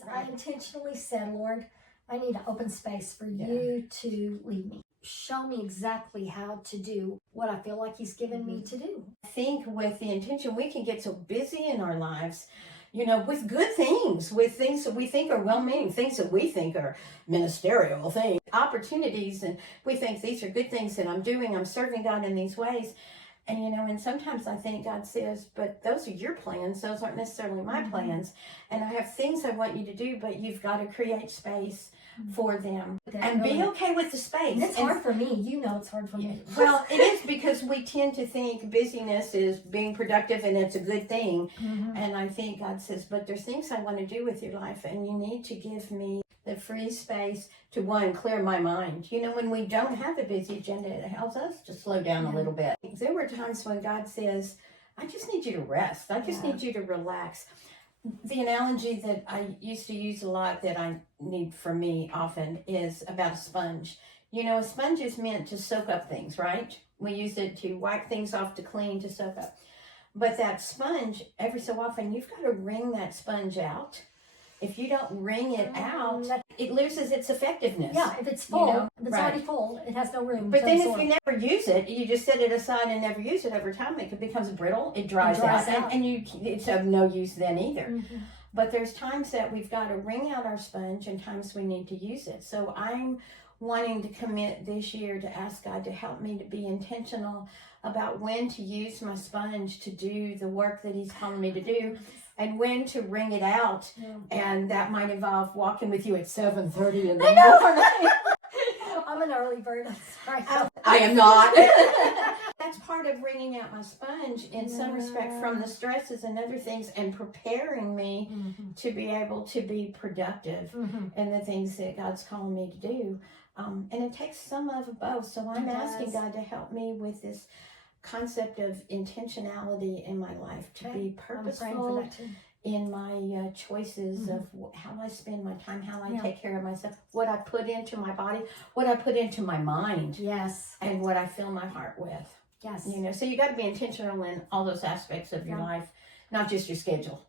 was, I intentionally said, Lord, I need an open space for you to lead me. Show me exactly how to do what I feel like he's given me to do. I think with the intention, we can get so busy in our lives, with good things, with things that we think are well-meaning, things that we think are ministerial things, opportunities, and we think these are good things that I'm doing, I'm serving God in these ways. And sometimes I think God says, but those are your plans. Those aren't necessarily my plans. And I have things I want you to do, but you've got to create space for them. And be okay with the space. And it's hard for me. It's hard for me. Well, it is, because we tend to think busyness is being productive and it's a good thing. And I think God says, but there's things I want to do with your life, and you need to give me the free space to, one, clear my mind. When we don't have a busy agenda, it helps us to slow down a little bit. There were times when God says, I just need you to rest. I just need you to relax. The analogy that I used to use a lot, that I need for me often, is about a sponge. A sponge is meant to soak up things, right? We use it to wipe things off, to clean, to soak up. But that sponge, every so often, you've got to wring that sponge out. If you don't wring it out, it loses its effectiveness. Yeah, if it's full, if it's already full, it has no room. But then if you never use it, you just set it aside and never use it, over time it becomes brittle, it dries out. And it's of no use then either. But there's times that we've got to wring out our sponge, and times we need to use it. So I'm wanting to commit this year to ask God to help me to be intentional about when to use my sponge to do the work that he's calling me to do, and when to wring it out. And that might involve walking with you at 7:30 in the morning. I'm an early bird. I am not. That's part of wringing out my sponge in some respect, from the stresses and other things, and preparing me to be able to be productive in the things that God's calling me to do. And it takes some of both. So I'm asking God to help me with this concept of intentionality in my life, to be purposeful in my choices of how I spend my time, how I take care of myself, what I put into my body, what I put into my mind, and what I fill my heart with. So you got to be intentional in all those aspects of your life, not just your schedule.